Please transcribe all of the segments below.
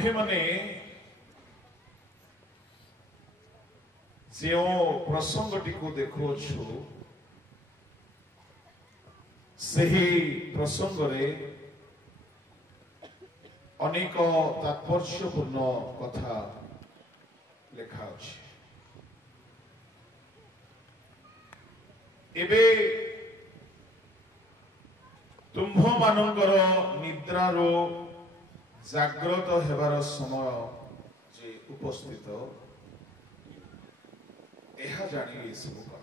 आम्भे माने जो प्रसंगटी को देखुछु सही प्रसंग रे अनेक तात्पर्यपूर्ण कथा लिखा अछि। एबे तुम्भ मानकर निद्रारो जाग्रत हेबार समय जे उपस्थित यह जानी सब कर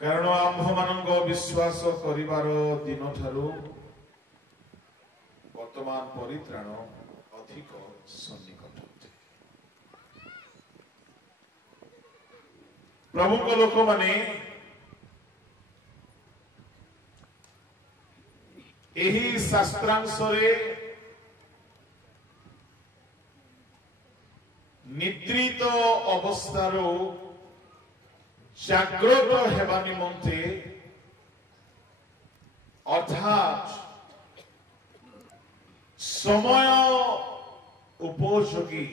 कारण आम्भ मानक विश्वास करिवार दिन ठारू वर्तमान परित्राण अधिक सन्निकट। प्रमुख लोक माने एही शास्त्रांश रे निद्रित अवस्थार जाग्रत हेबा निमंते अर्थात समय उपयोगी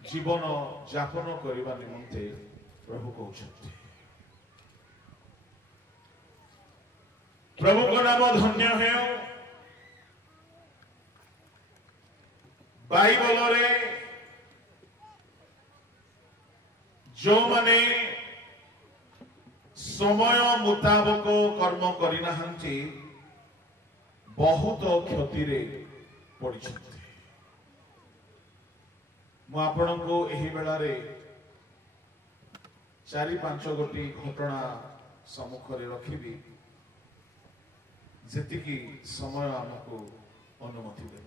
जीवन यापन करने निमंते प्रभु कहते। प्रभु का नाम धन्य है। बाइबल रे जो माने समय मुताबक कर्म करना बहुत क्षति रे पड़ी। मु आपण को एही बेला रे 4-5 गोटी घटना सम्मुख रे रखिबी जेतिकी समय हमको अनुमति देव।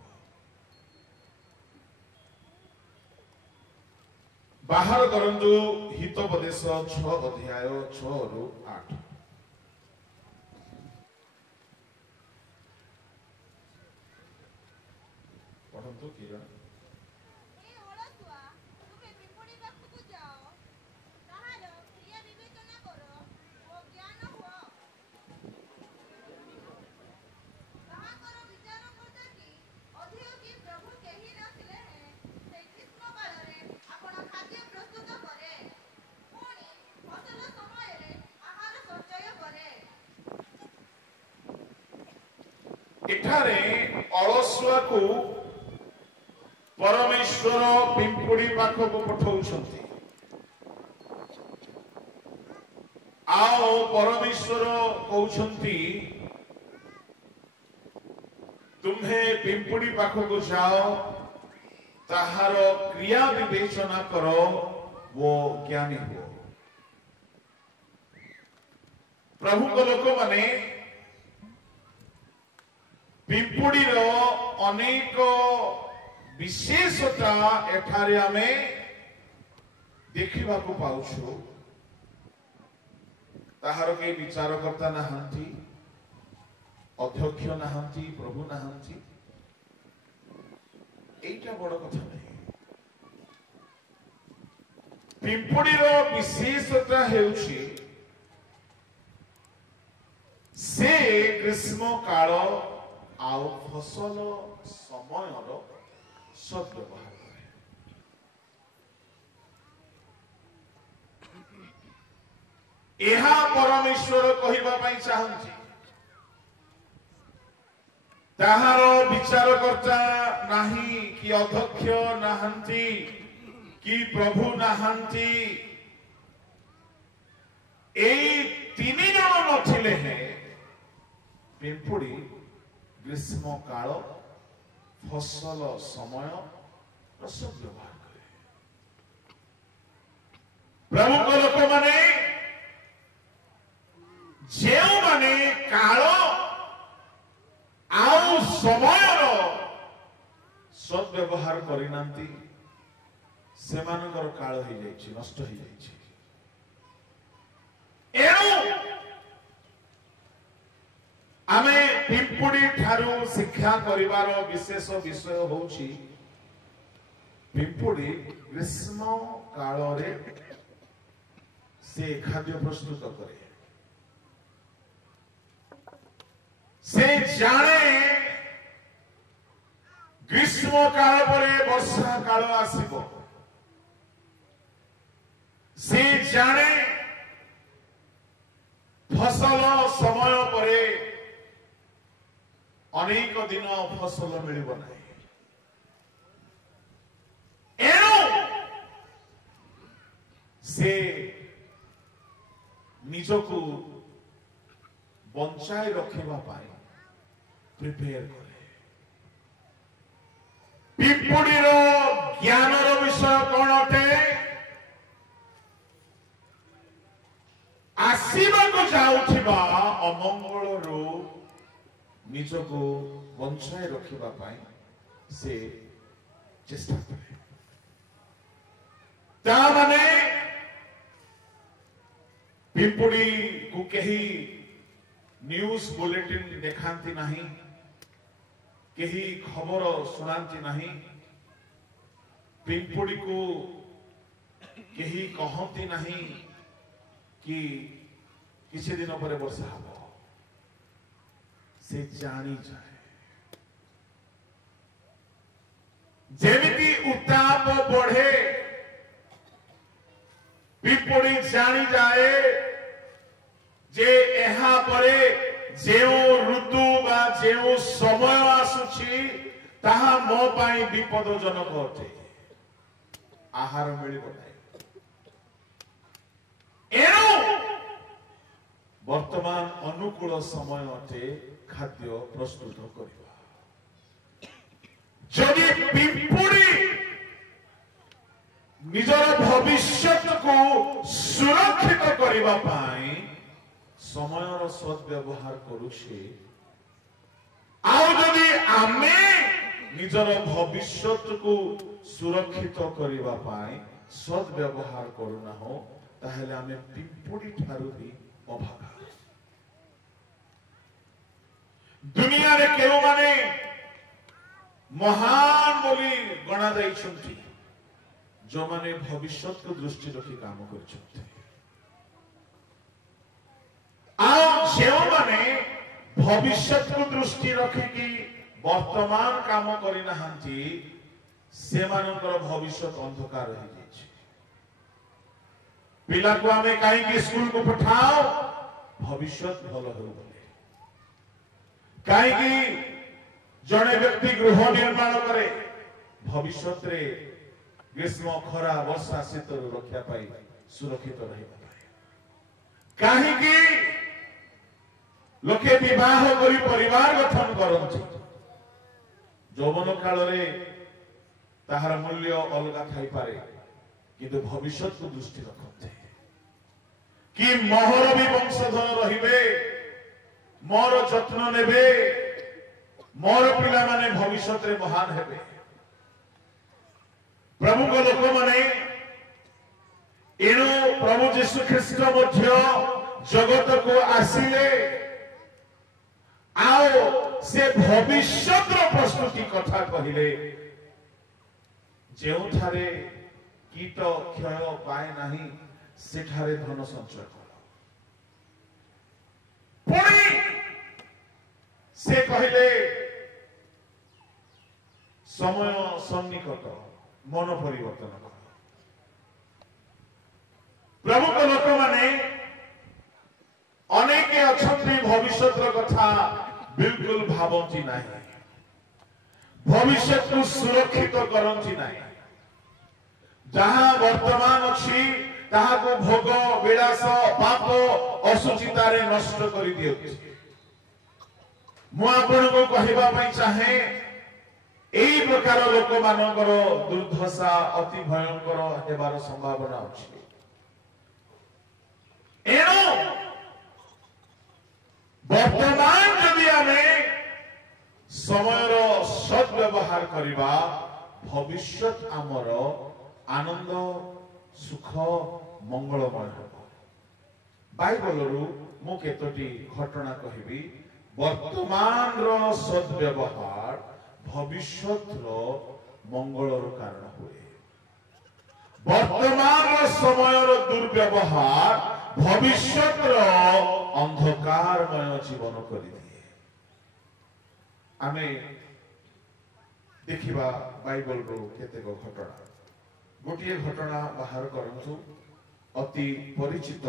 बाहर करंतु हितोपदेश 6 अध्याय 6-8 पढ़ंतु किरण एठारे अलसुआ को परमेश्वर पिंपुड़ी पाखक पठाउछंती। आओ परमेश्वर कहउछंती तुम्हें पिंपुड़ी पाखक जाओ ताहार क्रिया विवेचना करो वो ज्ञानी हो। प्रभु को लोक माने पिंपुड़ी रो अनेक विशेषता एठारे आमे देखिबा को पाउछु। ताहार के विचारकर्ता नाहंती, अध्यक्ष नाहंती, प्रभु नाहंती, एटा बड़ कथा नहीं। पिंपुड़ी रो विशेषता हेउछि से ग्रीष्म काल आउ फसल समय सद्व्यवहार करे। यहा परमेश्वर कहिबा पई चाहंती ताहार विचारकर्ता नाही कि अध्यक्ष नाहंती कि प्रभु नाहंती, एई 3 जण नथिले हे पिंपुड़ी ग्रीष्म काल फसल समय सद्व्यवहार करे। प्रभु को लोक माने जेउ माने काल आउ समय सद्व्यवहार करिनांती सेमानकर काल हो जाइछि, नष्ट हो जाइछि। एणु आमे पिंपुड़ी ठारू शिक्षा करिवार विशेष विषय होउछि पिंपुड़ी ग्रीष्म काल रे से खाद्य प्रस्तुत करे। से जाने ग्रीष्म काल परे वर्षा काल आसिबो से जाने फसल समय परे अनेक दिन फसल मिलिबो नाही एणु से निजको बंचाई रखिबा पाई प्रिपेयर करे पिंपुड़ीर ज्ञानर विषय कौन अटे आसीबाको जाउथिबा अमंगलरू निजको बंचाई रखिबा पाई से चेष्टा करे ता माने पिंपुड़ी को कही न्यूज बुलेटिन देखांती नहीं कही खबर सुनांती नहीं पिंपुड़ी को कही कहती नहीं कि किसी दिन पर वर्षा हम से जानी जाए जेमिति उत्ताप बढ़े पिंपुड़ी जानी जाए जे एहा परे जेउ ऋतु बा जेउ समय आसुची ताहा मो पाई विपदजनक अटे आहार मिलिबो नाही एणु वर्तमान अनुकूल समय अटे खाद्य प्रस्तुत करिबा जदि पिंपुड़ी निजर भविष्य को सुरक्षित करिबा पाई समयर सद्व्यवहार करुछे आउ जदि आमे निजर भविष्य को सुरक्षित करिबा पाई सद्व्यवहार करुना हो ताहेले आमे पिंपुड़ी ठारू भी अभागा दुनिया रे केउ माने महान बोली गणा जाइछंती जो माने भविष्य को दृष्टि रखी काम करछंती भविष्य को दृष्टि रखिकी वर्तमान काम करना से भविष्य अंधकार रही पिला को आमे कहीं स्कूल को पठाओ भविष्य भल हो कहीं जड़े व्यक्ति गृह निर्माण करे भविष्य ग्रीष्म खरा वर्षा शीत रक्षा पाई सुरक्षित रही कहीं लोके विवाह करी परिवार गठन करती यौवन काल ताहार मूल्य अलग थाई पारे किंतु भविष्य को दृष्टि रखते कि मोहर भी वंशधर रहिबे मोर जत्न नेबे मोर पिला माने भविष्य रे महान हेबे प्रभु को लोक माने एणु प्रभु यीशु ख्रीष्ट मध्य जगत को आसिले आओ से भविष्य प्रस्तुति कथा कहले जो ठारे कीट क्षय पाए नहीं सेठारे धन संचय कर पुणी से कहले समय सन्निकट मन परिवर्तन कर प्रभु को लोक माने अनेक अच्छी भविष्य कथा बिल्कुल भावती नहीं भविष्य को सुरक्षित करती नहीं जहां वर्तमान अच्छी ताहा को भोग विलास पाप असुचितारे नष्ट कर दियो मु आपण को कहबा पई चाहे एई प्रकार लोक मानकर दुर्दशा अति भयंकर हेबार संभावना अछि एनो वर्तमान जदि आमे समयर सद्व्यवहार करिबा भविष्य आमर आनंद सुख मंगलमय हो बाइबल रु मु केतोटी घटना कहबी वर्तमान रो सद्व्यवहार भविष्य रो मंगलर कारण हुए वर्तमान समय रो दुर्व्यवहार भविष्य रो अंधकारमय जीवन करि दिए आमे देखिबा बाइबल रो केतेक घटना गोटे घटना बाहर करंतु अति परिचित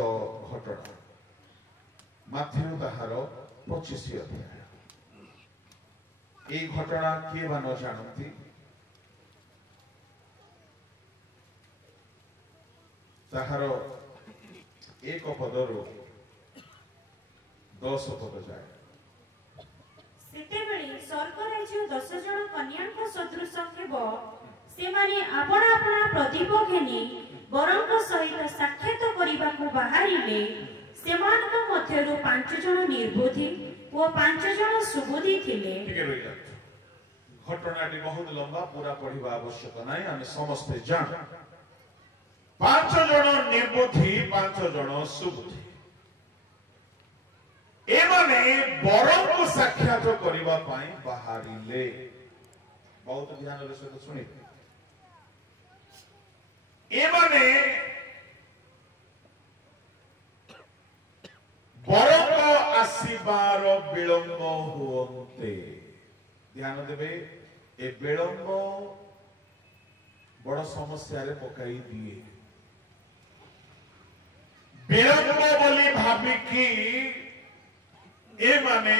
घटना माथ्यू ताहार 25 अध्याय ए घटना के बा न जानती ताहार एक पदरो 10 पद जाए सेतेबेले स्वर्ग राज्य 10 जन कन्याक सदृश हेबो सेमाने आपणा आपणा प्रदीप घेनी वरंक सहित साक्षात करिबाकू बाहरिले सेमानक मध्यरु 5 जन निर्बोधी ओ 5 जन सुबोधी थिले ठीक है घटनाटी बहुत लंबा पूरा पढ़िबा आवश्यक नाही आमे समस्त जान 5 जन निर्बोधी 5 जन सुबोधी एमाने वरंक साक्षात करिबा पाई बाहरिले बहुत ध्यान रे सहित सुनि एमाने वरंक आसीबार विलंब होते ध्यान देबे ए विलंब बड़ समस्या रे पकाई दिए विलंब बोली भाबी कि ए माने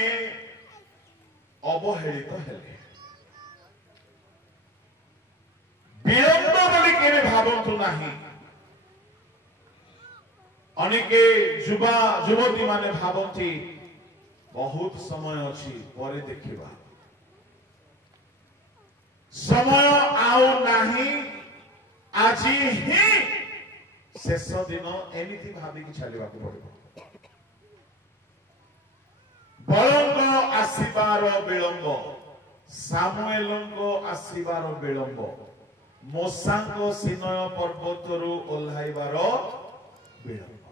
अवहेलित हेले विलंब बोली केबे भाबंतु नाही अनेके युवती माने भाबंती बहुत समय अछि परे देखिबा समय आउ नाही आजी ही शेष दिन एमिति भाबी कि छालिबा को पड़िबो बलंग आसीबार विलंब सामुएलंग आसीबार विलंब मोसांग सिनय पर्वतरु ओल्हाइबार विलंब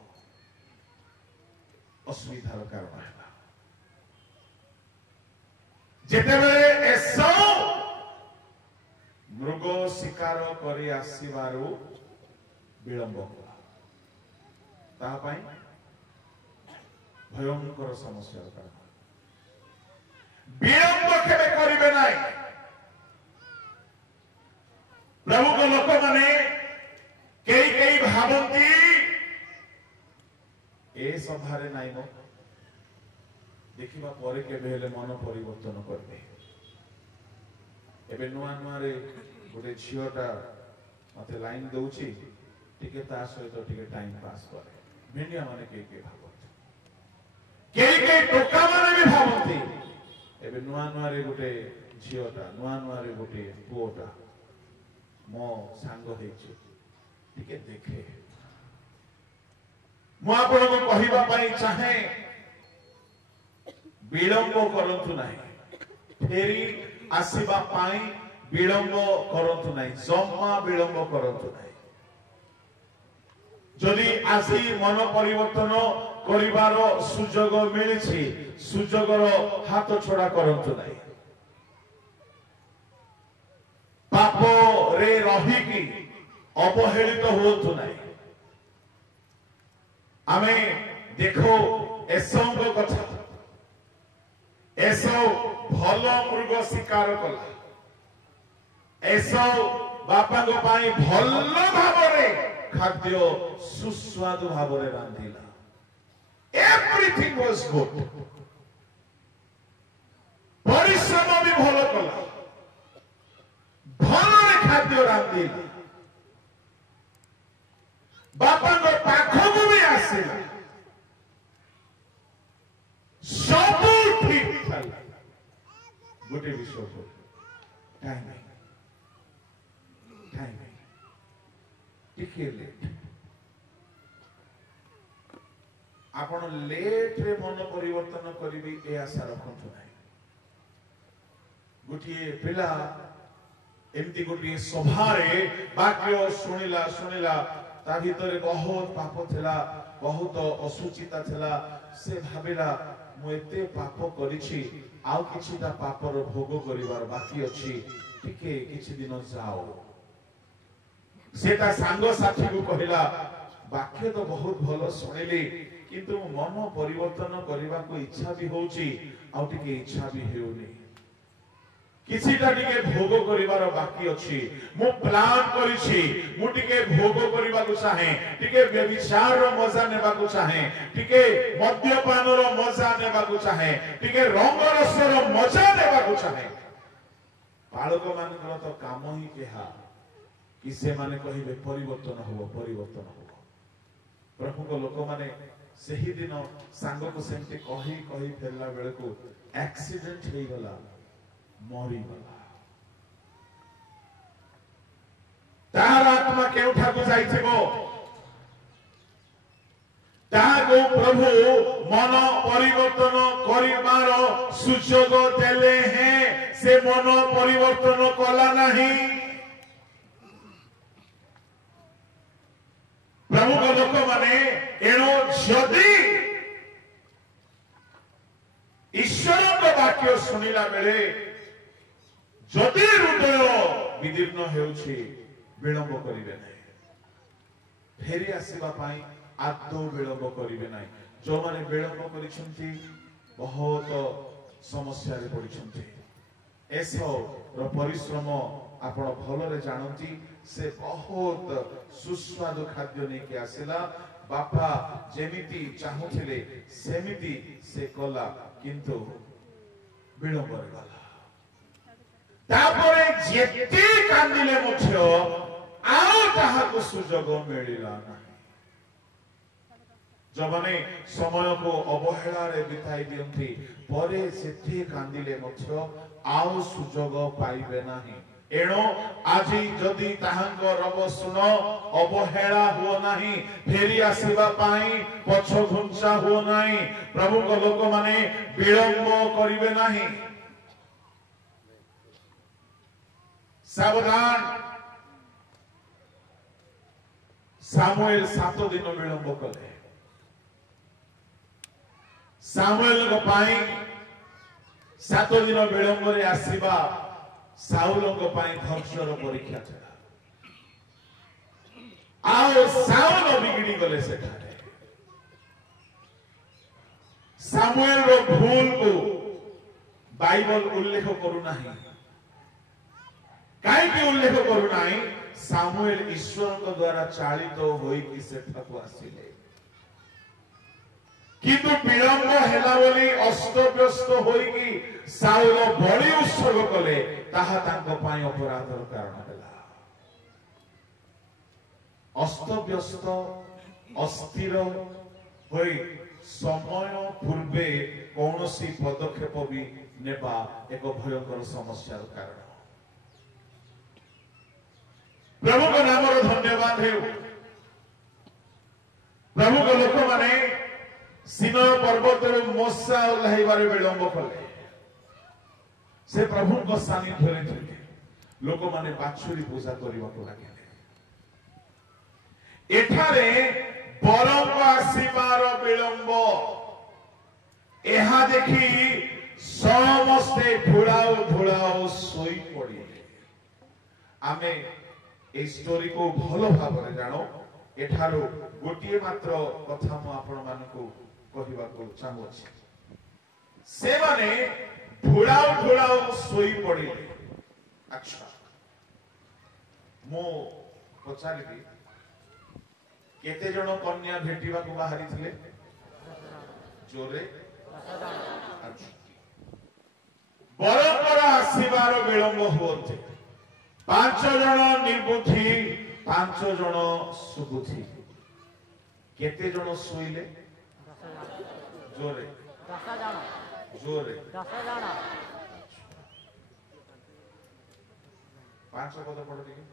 असुविधार कारण है जेतेबेले एसौ मृग शिकार करी आसीबारु विलंब होला ता पई भयंकर समस्या कारण विलंब केबे करिबे नाही प्रभु को लोक माने कई भाबंती ए सभारे नाही मो देखिबा परे केबे हेले मन परिवर्तन करबे एबे नुआ नुआ रे गोटे झियोटा मते लाइन दउची टिके ता सहित टिके टाइम पास करे भिंडिया माने के भाबत के टोका माने भी भाबती एबे नुआ नुआ रे गोटे झियोटा नुआ नुआ रे गोटे पुओटा मो सांग हेछि टिके देखे मु आपण को कहिबा पई चाहे विलंब करंतु नाही फेरी आसीबा पाई विलंब करंतु नाही जम्मा विलंब करंतु नाही जदि आसी मन परिवर्तन करिवार सुजोग मिलिछि सुजोगर हाथ छोड़ा करंतु नाही पाप रे रही की अवहेलित होतु नाही आमे देखो एसंग कथा एसो भल मृग शिकार कला एसो बापा को पाई भल भावरे खाद्य सुस्वादु भावरे रांधिला एवरीथिंग वाज गुड परिश्रम भी भल कला भल खाद्य रांधिला बापा को पाखो को भी आसिला सब ठीक था गोटे विषय को टाइम टिके लेट आपण लेट रे मन परिवर्तन करिबी ए आशा रखंतु नाही गोटे पिला एमती गोटे सभारे वाक्य सुनिला ता भीतर बहुत पाप थिला बहुत असुचिता थिला से भाबिला मु एते पाप करिछि आउ किछिटा पापर भोग करिवार बाकी अछि टिके किछि दिन जाओ सेटा सांग साथी को कहिला वाक्य तो बहुत भलो सुनिली किंतु मन परिवर्तन करबा को इच्छा भी होउची आउ टिके इच्छा भी हेउनी किछिटा टिके भोग करिवार बाकी अछि मु प्लान करिछि मु टिके भोग करिवा को चाहे टिके व्यभिचार रो मजा नेबा को चाहे टिके मद्यपान रो मजा नेबा को चाहे टिके रंग रस रो मजा नेबा को चाहे बालक मान तो काम ही केहा कि से माने कहिबे परिवर्तन हो प्रभु को लोक माने सही दिन सांग को सेमते कही कही फेरला बेले को एक्सीडेंट हे गला मरी गला तार आत्मा केउठा को जाइथिबो ताको प्रभु मन परिवर्तन करिबार सुयोग देले हैं से मन परिवर्तन कला नहीं प्रभु को लोक माने एणो जदि ईश्वर को वाक्य सुनिला बेले जदि हृदय विदीर्ण हेउछि विलंब करिवे नहीं फेरी आसीबा पाई आदौ विलंब करिवे नहीं जो माने विलंब करिसंती बहुत समस्या रे पड़िसंती एसो रो परिश्रम आपण भलरे जानती से बहुत सुस्वादु खाद्य नहीं के आसिला बापा जेमिति चाहुथिले सेमिति से कला किंतु विलंब रे गला तापरे जेते कांदिले मुख्य आउ ताहाको सुजोग मिलिला नाही जबने समय को अवहेला रे बिताई दियंती परे सेते कांदिले मुख्य आउ सुजोग पाइबे नाही एणो आजी जदि ताहांको रब सुन अवहेला हो नाही फेरी आसीबा पाई पछ घुंचा हो नाही प्रभु को लोक माने विलंब करिवे नाही सावधान सामुएल 7 दिन विलंब कले सामुएल को पाई 7 दिन विलंब रे आसीबा साउल को पाई धैर्यर परीक्षा था आओ साउल बिगड़ी गले सेठारे सामुएल रो भूल को बाइबल उल्लेख करू नाही काई के उल्लेख करू नाही सामुएल ईश्वर को द्वारा चालित होई कि सेठाको आसीले किंतु विलंब हेला बोली अस्तव्यस्त होई कि साउल बड़ी उत्सर्ग कले ताहा तांको पाई अपराधर कारण हेला अस्तव्यस्त अस्थिर होई समय पूर्वे कौनसी पदक्षेप भी नेबा एक भयंकर समस्यार कारण प्रभु को नाम धन्यवाद है प्रभु को लोक माने सीनाई पर्वत मोसा ओह्लाइबार विलंब कले से प्रभु को सानिध्य रे थे लोक माने बाछुरी पूजा करबा को लागे एठारे बरम आसीबार विलंब एहा देखि समस्ते धुलाओ सोई पड़िले आमे ए स्टोरी को भलो भाबरे जानो एठारो गोटिए मात्र कथा मु आपण मानको कहिबा को चाहू अछि से माने धुलाओ सोई पड़िले अच्छा मो पचारिबी केते जण कन्या भेटिबा को बाहरी थिले जोरे अच्छा बरपर आसीबार विलंब होते 5 जण निर्बुद्धि 5 जण सुबुद्धि केते जण सोइले जोरे 10 जण जोरे 10 जण 5 पद पढ दिके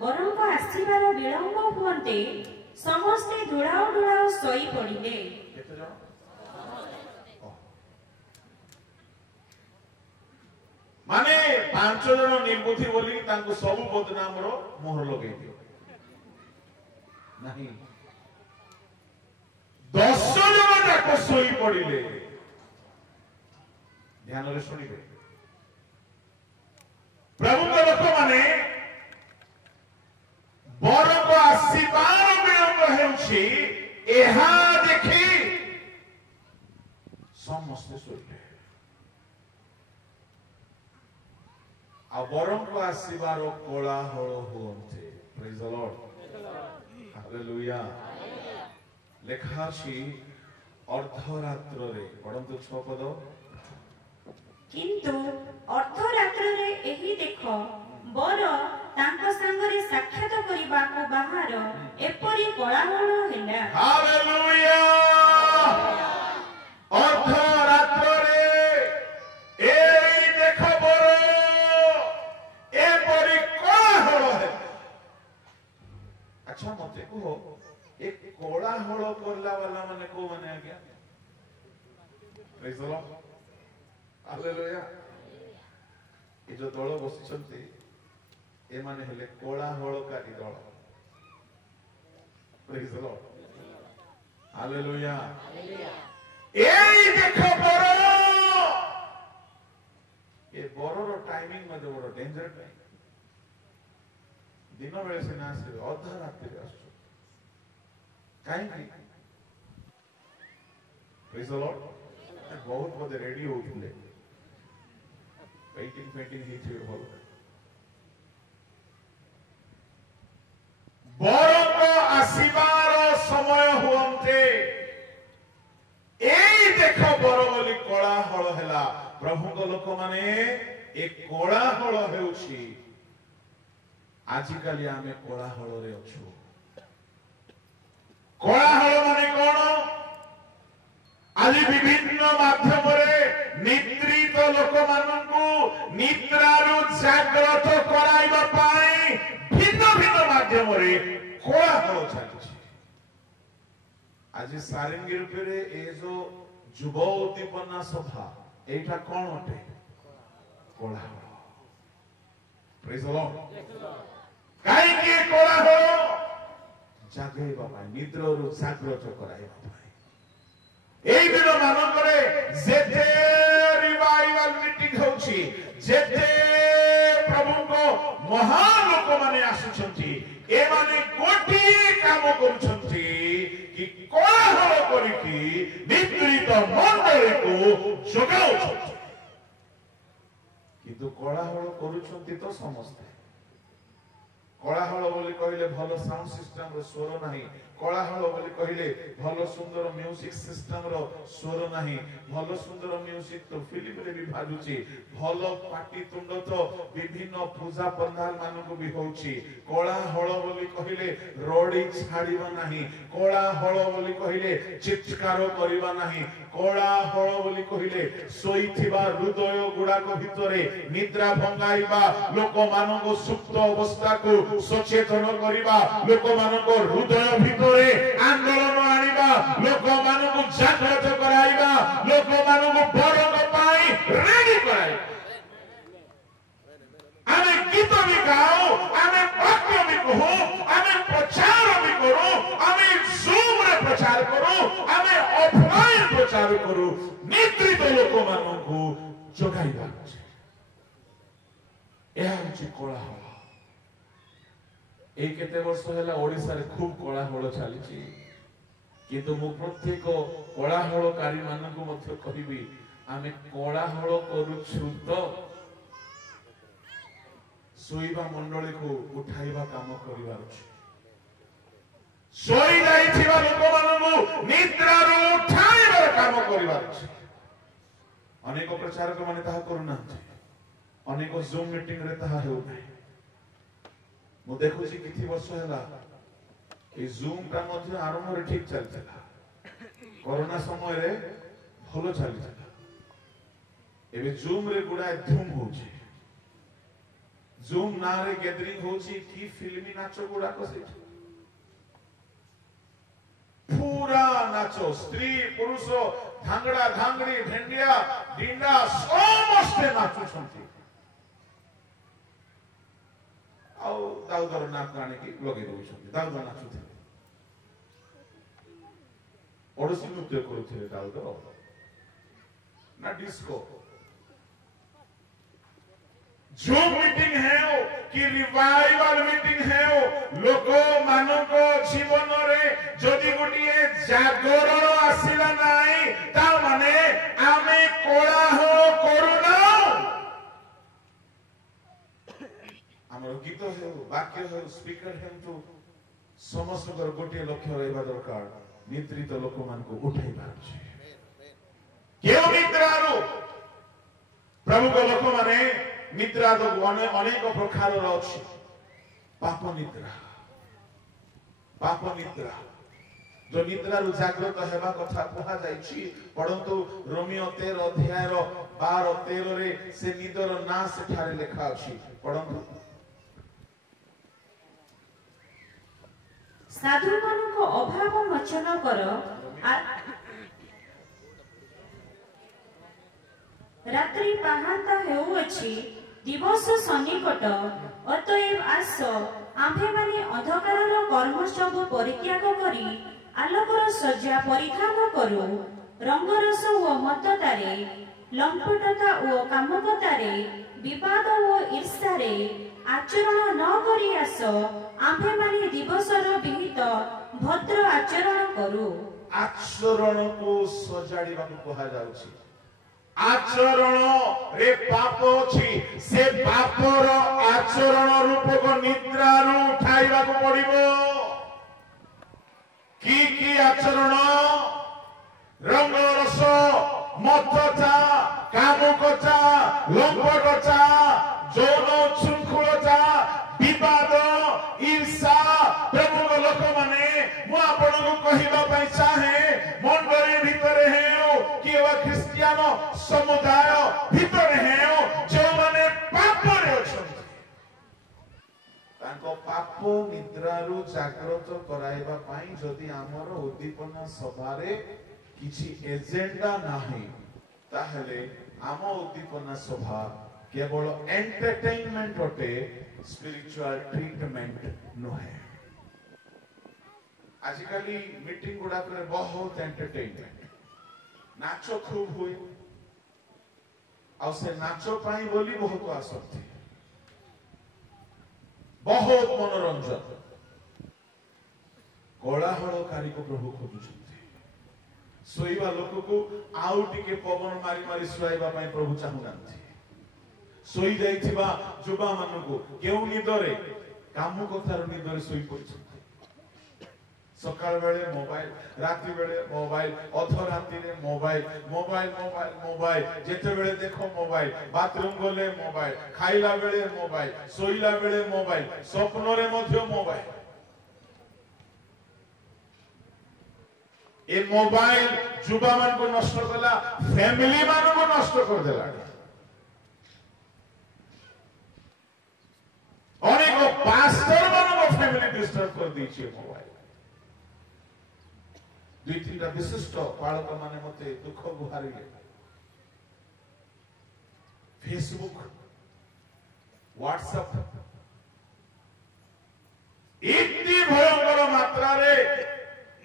बरंक आसीबार विलंब होते समस्ते धुलाओ सोई पड़िले केते जण माने 5 जण निर्बुद्धि बोली तांको सब बदनाम रो मोहर लगे दियो नहीं 10 जण ताको सोई पड़िले ध्यान रे सुनिबे प्रभु को लोक माने बर को आसीबार विलंब हेउछि एहा देखि समस्त सोइले आ बरम को आसीबार कोलाहल हुअन्ते प्रेज द लॉर्ड हालेलुया लेखा अछि अर्धरात्र रे पढन्तु 6 पद किंतु अर्धरात्र रे एही देखो बर तांको संगरे साक्षात करिबा को बाहर एपरि कोलाहल हैला हालेलुया अर्धरात्र रे एही देखो बर एपरि कोलाहल है अच्छा मते को एक कोलाहल करला वाला माने को माने आज्ञा प्रेज द लॉर्ड हालेलुया ए जो दल बसिछन्ते ए माने हेले कोलाहलकारी दल प्रेज द लॉर्ड हालेलुया एई देखो बरो ए बरोर टाइमिंग मध्ये बडो डेंजर टाइम दिन बेले से ना आसे अधा रात्रि आसु काई प्रेज द लॉर्ड बहुत बडे रेडी होउले पेंटिंग ही थी भल बरको आसीबार समय हुअन्ते एई देखो बर बोली कोलाहल हैला प्रभु लोक माने ए कोलाहल हेउछि आजिकाली आमे कोलाहल रे अछु कोलाहल माने कोन आज विभिन्न माध्यम रे निद्रित लोक मानकु निद्रारु जागृत कराइबा पाई भिन्न भिन्न माध्यम रे कोलाहल चलछि आज सारंगी रूप रे ए जो युव उद्दीपना सभा एटा कोन अटे कोलाहल प्रेज द लॉर्ड काई के कोलाहल जागैबा पाई निद्रारु जागृत कराइबा पाई এই দিন মানকরে যেতে রিভাইভাল মিটিং হଉଛି যেতে প্রভুଙ୍କ মহান লোক মানে আসুଛନ୍ତି এ মানে কোটি কাম କରୁଛନ୍ତି କି କୋଳାହଳ କରିକି ନିଦ୍ରିତ ମଣ୍ଡଳୀକୁ ଜଗାଉଛନ୍ତି କିନ୍ତୁ କୋଳାହଳ କରୁଛନ୍ତି ତ ସମସ୍ତେ कोलाहल बोली कहले भलो साउंड सिस्टम रो स्वर नाही कोलाहल बोली कहले भलो सुंदर म्यूजिक सिस्टम रो स्वर नाही भलो सुंदर म्यूजिक तो फिल्म रे भी भाजुची भलो पाटी तुंड तो विभिन्न पूजा पंडाल मान को भी होची कोलाहल बोली कहले रोडी छाड़ीबा नाही कोलाहल बोली कहले चित्कार करिबा नाही कोलाहल बोली कहले सोईथिबा हृदय गुडा को भितरे निद्रा भंगाइबा लोक मान को सुप्त अवस्था को सचेतन करिबा लोक मान को हृदय भितरे आंदोलन आनिबा लोक मान को जागृत कराइबा लोक मान को बरक पाई रेडी कराइबा आमे गीत भी गाओ आमे वाक्य भी कहो आमे प्रचार भी करो आमे जूम रे प्रचार करो आमे ऑफलाइन प्रचार करो निद्रित लोक मान को जगाइबा एहा होची कोलाहल এই কেতে বর্ষ হেলা ওড়িশারে খুব কোলাহল চালিছি কিন্তু মু প্রত্যেক কোলাহলকারী মানকু মধ্য কহিবি আমি কোলাহল করুছু তো শোইবা মণ্ডলীକୁ উঠাইবা কাম করিবার আছে শোই যাইଥିବା ଲୋକମାନଙ୍କୁ ନିଦ୍ରାରୁ ଉଠାଇବାର କାମ କରିବାର ଅଛି ଅନେକ ପ୍ରଚାରକ ମାନେ ତାହା କରୁନାହାନ୍ତି ଅନେକ ଜୁମ୍ ମିଟିଂ ରେ ତାହା ହେଉନାହିଁ मु देखुची किछि वर्ष हैला ए जूम ता मध्ये आरंभ रे ठीक चलतला कोरोना समय रे भलो चलतला एबे जूम रे गुडा धूम होची जूम ना रे गैदरिंग होची की फिल्मी नाचो गुडा को से पूरा नाचो स्त्री पुरुष धांगड़ा धांगड़ी भेंडिया डिंडा समस्त नाचो छंती ଆଉ ଦାଉଦର ନାକ ଆଣିକି ଲଗେଇ ଦଉଛନ୍ତି ଦାଉଦ ନାଚୁଥିଲେ ओडिसी नृत्य करुथिले दाऊद ना डिस्को जो मीटिंग है कि रिवाइवल मीटिंग है लोक मानक जीवन रे जदि गोटिए जागरण आसिला नाही ता माने आमे कोलाहल करूना गीत हो वाक्य हो स्पीकर हेतु समस्त गोटे लक्ष्य रहा दरकार निद्रित लोक मान को उठाई पारे क्यों निद्रारू प्रभु को लोक माने निद्रा तो अनेक प्रकार अच्छी पाप निद्रा जो निद्रा रु जागृत हेबा कथा कहा जायछि परंतु रोमियो 13 अध्याय 12-13 रे से निदर ना सेठारे लिखा अछि परंतु साधु मानको अभाव मोचन कर रात्रि पाहांता हेउछि दिवस सन्निकट अतएव आस आम्भे माने अंधकारर कर्म सब परित्याग करी आलोकर सज्जा परिधान करू रंगरस ओ मततारे लंपटता ओ कामकतारे विवाद ओ ईर्ष्यारे आचरण न करी आस आम्भे माने दिवसर विहित भद्र आचरण करू आचरण को सजाड़ीबा को कहा जाउछि आचरण रे पाप अछि से पापर आचरण रूप को निद्रा रु उठाइबा को पड़िबो की आचरण रंगरस मतचा कामुकचा लंपटचा जौन शृंखलचा विवाद ईर्षा प्रभु लोक माने मु आपन को कहिबा पई चाहे मंडली भितरे हेउ कि वा क्रिश्चियन समुदाय भितरे हेउ जो माने पाप रे अछन ताको पाप निद्रा रु जागृत कराइबा पई जदी हमर उद्दीपना सभारे किछि एजेंडा नाही ताहले आम उद्दीपना सभा केवल एंटरटेनमेंट अटे स्पिरिचुअल ट्रीटमेंट नहे आजिकली मीटिंग गुडा करे बहुत एंटरटेनमेंट नाच खूब हुई और से नाचो पाई बोली बहुत आसक्ति बहुत मनोरंजन कोलाहलकारी को प्रभु खोजुछन्ति सोईबा लोक को आउ टिके पवन मारी मारी सुआइबा पई प्रभु चाहुनांती सोई जाइथिबा जुबा मानको केउ निदरे कामु कथार निदरे सोई पड़छन्ति सकाळ बेले मोबाइल राति बेले मोबाइल अध राति रे मोबाइल मोबाइल मोबाइल मोबाइल जेते बेले देखो मोबाइल बाथरूम गले मोबाइल खाइला बेले मोबाइल सोइला बेले मोबाइल स्वप्न रे मध्य मोबाइल ए मोबाइल जुबा मान को नष्ट कला फैमिली मान को नष्ट कर देला अनेक पास्टर मान को फैमिली डिस्टर्ब कर दी छे मोबाइल दुई तीन विशिष्ट बालक माने मते दुख गुहारिले फेसबुक व्हाट्सएप इतनी भयंकर मात्रा रे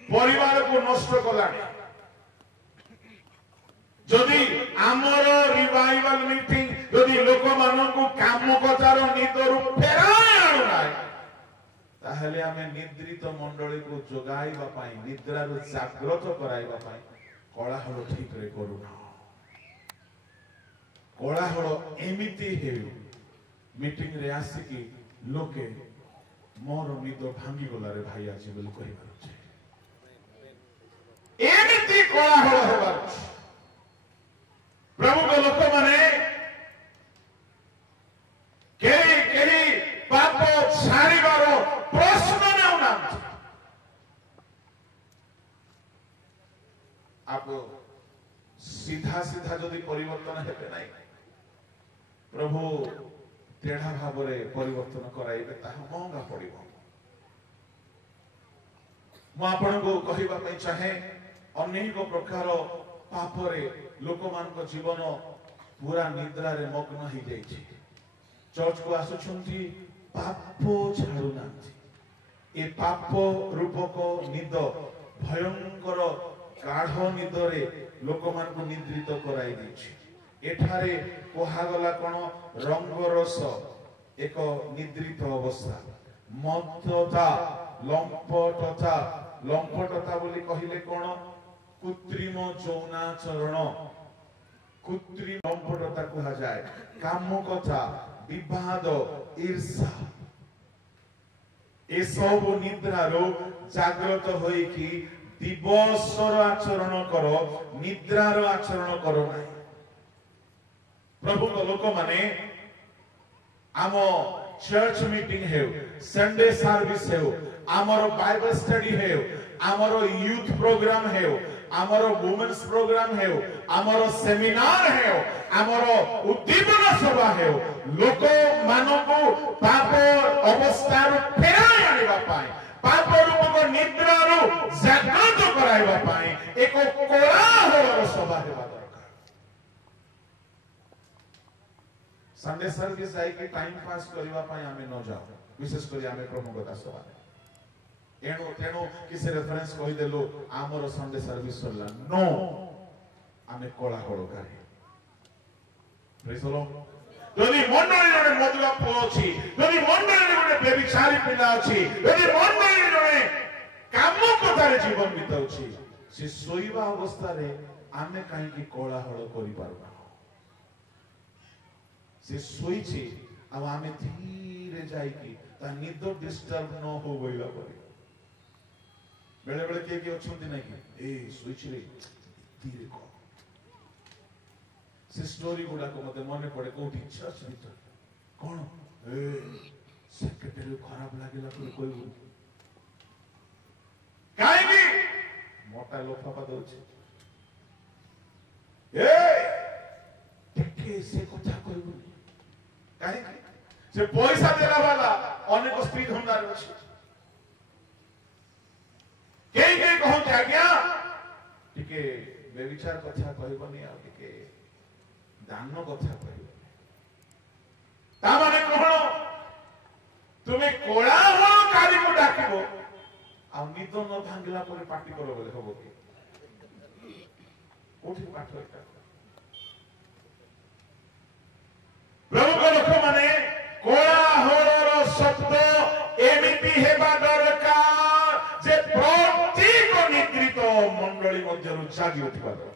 परिवार को नष्ट कलानी जदि आमर रिवाइवल मीटिंग जदि लोक मानन को काम कचार निदरु फेराय आनु नाय ताहले आमे निद्रित मंडली को जोगाइबा पाई निद्रा रु जागृत कराइबा पाई कोलाहल ठीक रे करूना कोलाहल एमिति हेउ मीटिंग रे आसी कि लोके मोर निद भांगी गला रे भाई आछि बोली कहि पारछ एमिति कोलाहल हेबार प्रभु को लोक माने केही पाप छाड़ीबार प्रश्न नेउना आप सीधा सीधा जदि परिवर्तन हेबे नाही प्रभु टेढ़ा भाव रे परिवर्तन कराइबे ताहा महंगा पड़िबो मु आपन को कहिबा पई चाहे अनेक प्रकार पाप रे लोक मान को जीवन पूरा निद्रा रे मग्न ही जाई छी चर्च को आसुछंती पाप छाड़ू नांती ए पाप रूपक निद भयंकर गाढ़ निदरे लोक मान को निद्रित कराई दैछि एठारे कोहागला कोन रंगरस एक निद्रित अवस्था मत्तता लंपटता बोली कहिले कोन कृत्रिम यौनाचरण कृत्रिम लंपटता कहा जाए कामुकता विवाद ईर्ष्या ए सब निद्रारो जाग्रत होई कि दिवसर आचरण करो निद्रार आचरण करो ना प्रभु को लोक माने आम चर्च मीटिंग हे संडे सर्विस हे आमर बाइबल स्टडी हे आमर यूथ प्रोग्राम हे आमर वुमेन्स प्रोग्राम हे आमर सेमिनार हे आमर उद्दीपना सभा हे लोक मानकु पाप अवस्था फेराई आनिबा पाए पाप रूपक निद्रारू जागृत कराइबा पाए एक कोलाहलर सभा हेबा दरकार संडे सर्विस जाई के टाइम पास करिबा पाए आमे न जाओ विशेष करी आमे प्रमुखता सभा एणो तेणो किसी रेफरेंस कहि देलो आमर संडे सर्विस सरला नो आमे कोलाहल करी प्रेज द लॉर्ड যদি মন্ডলী জনে মদুয়া পুଅ ଅଛି যদি মন্ডলী জনে বেবিচারী ପିଲା ଅଛି যদি মন্ডলী জনে কাম কথাରେ ଜୀବନ ବିତାଉଛି ସେ ଶୋଇବା ଅବସ୍ଥାରେ ଆମେ କାହିଁକି କୋଳାହଳ କରିପାରୁନା ସେ ଶୋଇଛି ଆଉ ଆମେ ଧୀରେ ଯାଇକି ତା ନିଦ ଡିଷ୍ଟର୍ବ ନ ହଉ ବୋଇଲା ପରି ବେଳେ ବେଳେ କିଏ କିଏ ଅଛନ୍ତି ନାଇଁ କି ଏ ଶୋଇଛି ରେ ଧୀରେ କହ से स्टोरी गुडा को मते मने पड़े कोठी चर्च भीतर कोन ए सेक्रेटरी खराब लागिला कोई काई भी मोटा लोफापा दोछ ए टिके से कथा कहबो काई से पैसा देला वाला अनेक स्त्री धंदार अछि के कहू के आज्ञा टिके बेविचार कथा कहबनी आ टिके दान कथा कहबो ता माने कोन तुमे कोलाहलकारी को डाकिबो आ निद न भांगिला परे पार्टी करो बोले हबो कि कोठी पाठ एटा प्रभु को लोक माने कोलाहलर शब्द एमिति हेबा दरकार जे प्रत्येक निद्रित मंडली मध्यरु जागी उठिबा दरकार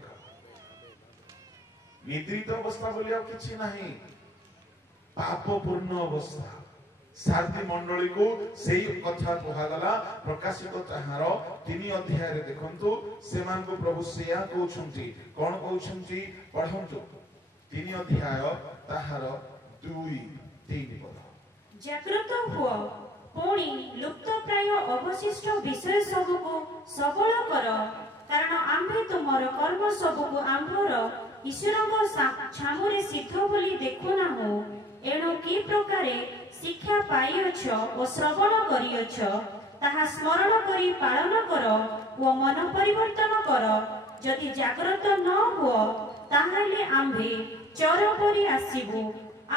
निद्रित अवस्था बोली आ किछि नाही पापपूर्ण अवस्था सारथी मंडली को सेही कथा कहा गला प्रकाशित ताहार 3 अध्याय रे देखंतु सेमान को प्रभु सेया कहउछंती कोन कहउछंती पढंतु 3 अध्याय ताहार 2-3 पद जागृत हुओ पुणी लुप्त प्राय अवशिष्ट विषय सब को सबल कर कारण आम्भे तुमर कर्म सब को आम्भर ईश्वर छामुरे सिद्ध बोली देखो ना हो एणु की प्रकारे शिक्षा पाइछ और श्रवण करिछ ताहा स्मरण करी पालन कर ओ मन परिवर्तन कर जदि जागृत न हो ताहाले आम्भे चोर परी आसीबु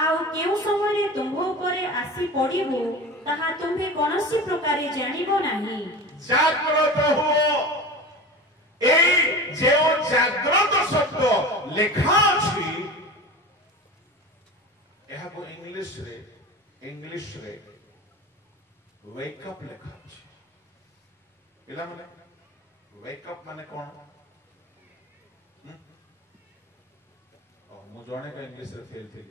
आउ केउ समय तुम उपरे आसी पड़िबु ताहा तुम्हे कोनसी प्रकारे जानिबो नाही जागृत हो ए जे जागृत शब्द लेखा अछि एहा को इंग्लिश रे वेक अप लेखा अछि एला माने वेक अप माने कोन ओ मु जाने का इंग्लिश रे फेल थी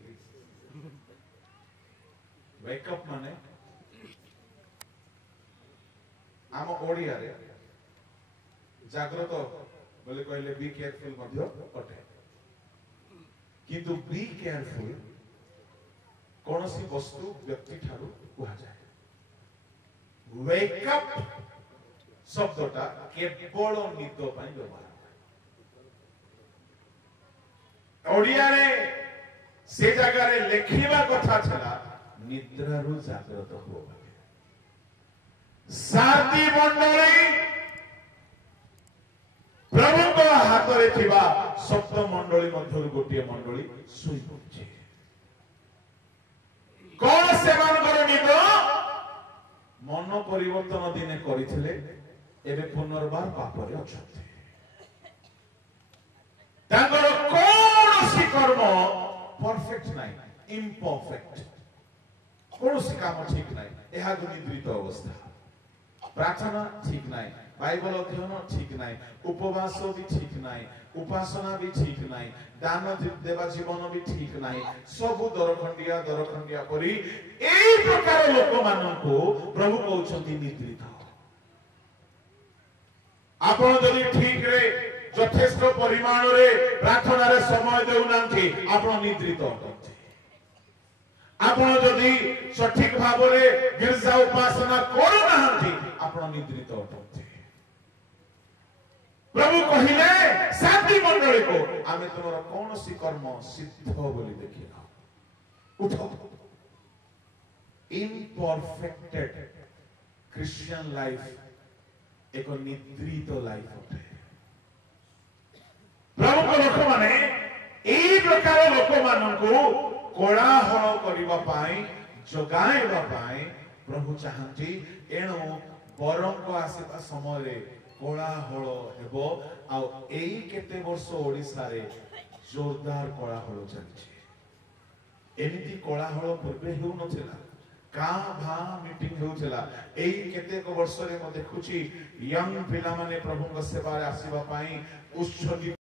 वेक अप माने आम ओडिया रे जागृत बोले कहले बी केयरफुल मध्य अटे किंतु बी केयरफुल कोनसी वस्तु व्यक्ति ठारू कहा जाए वेक अप शब्दटा केवल निद पई व्यवहार ओडिया रे से जगह रे लेखिबा कथा छला निद्रारू जागृत हो साथी मंडली प्रभु को हाथ रे थिबा सप्त मंडली मध्य गोटे मंडली सुई पड़े कौन सेवन कर निद मन परिवर्तन दिने करिथिले एबे पुनर्बार पाप रे अछते तांकर कोनोसी कर्म परफेक्ट नाही इम्परफेक्ट कोनोसी काम ठीक नाही एहा निद्रित अवस्था प्रार्थना ठीक नाही बाइबल अध्ययन ठीक नाही, उपवास भी ठीक नाही, उपासना भी ठीक नाही, दान देवा जीवन भी ठीक नाही, सब दरखंडिया करी एई प्रकार लोक माननको प्रभु कहउछंती निद्रित। आपण जदि ठीक रे यथेष्ट परिमाण रे प्रार्थना रे समय देउनांती आपण निद्रित होते। आपण जदि सठिक भाव रे गिरजा उपासना करू नांती आपण निद्रित होते। प्रभु कहिले साथी मंडली को आमे तुमरा कोनोसी कर्म सिद्ध बोली देखिला उठो। इम्परफेक्टेड क्रिश्चियन लाइफ एक निद्रित लाइफ होते। प्रभु को लोक माने एई प्रकार लोक माननको कोलाहल करिबा पाई जगाइबा पाई प्रभु चाहंती। एणु बरंको आसीबा समय रे कोलाहल हेबो। आ एई केते वर्ष ओडिसा रे जोरदार कोलाहल चलछि। एमिति कोलाहल पूर्वे हेउ नथिला, का भा मीटिंग हेउथिला। एई केते को वर्ष रे म देखुछि यंग पिला माने प्रभु को सेवा रे आसीबा पाई उत्सर्गित